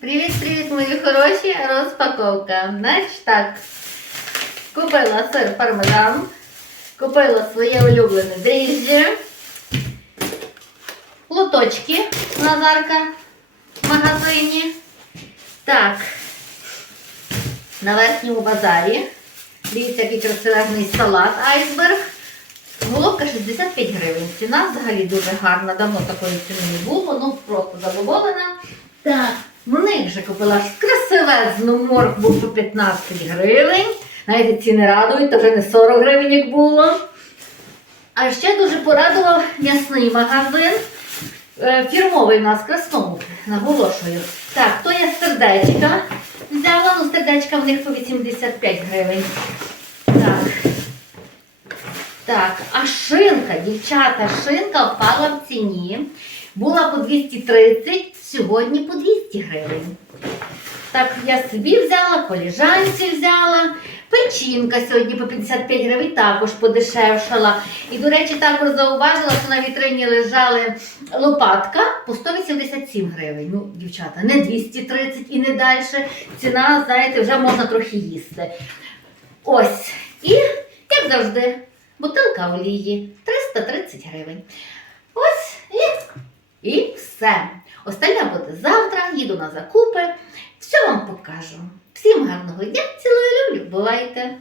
Привіт-привіт, мої хороші! Розпаковка. Значить так. Купила сир пармезан, купила своє улюблене дріжджі, лоточки Назарка в магазині. Так. На верхньому базарі. Дивіться, який красивезний салат айсберг. Головка 65 гривень. Ціна взагалі дуже гарна. Давно такої ціни не було, ну просто задоволена. Так, в них же купила красивезну моркву по 15 гривень. Навіть ціни радують, то вже не 40 гривень, як було. А ще дуже порадував м'ясний магазин. Е, Фірмовий у нас красному, наголошую. Так, то я сердечка взяла, ну сердечка в них по 85 гривень. Так. Так, а шинка, дівчата, шинка впала в ціні. Була по 230, сьогодні по 200 гривень. Так, я собі взяла, коліжанці взяла. Печінка сьогодні по 55 гривень також подешевшала. І, до речі, також зауважила, що на вітрині лежали лопатка по 187 гривень. Ну, дівчата, не 230 і не далі. Ціна, знаєте, вже можна трохи їсти. Ось. І, як завжди, бутилка олії 330 гривень. І все. Остальне буде завтра, їду на закупи. Все вам покажу. Всім гарного дня, цілую люблю, бувайте!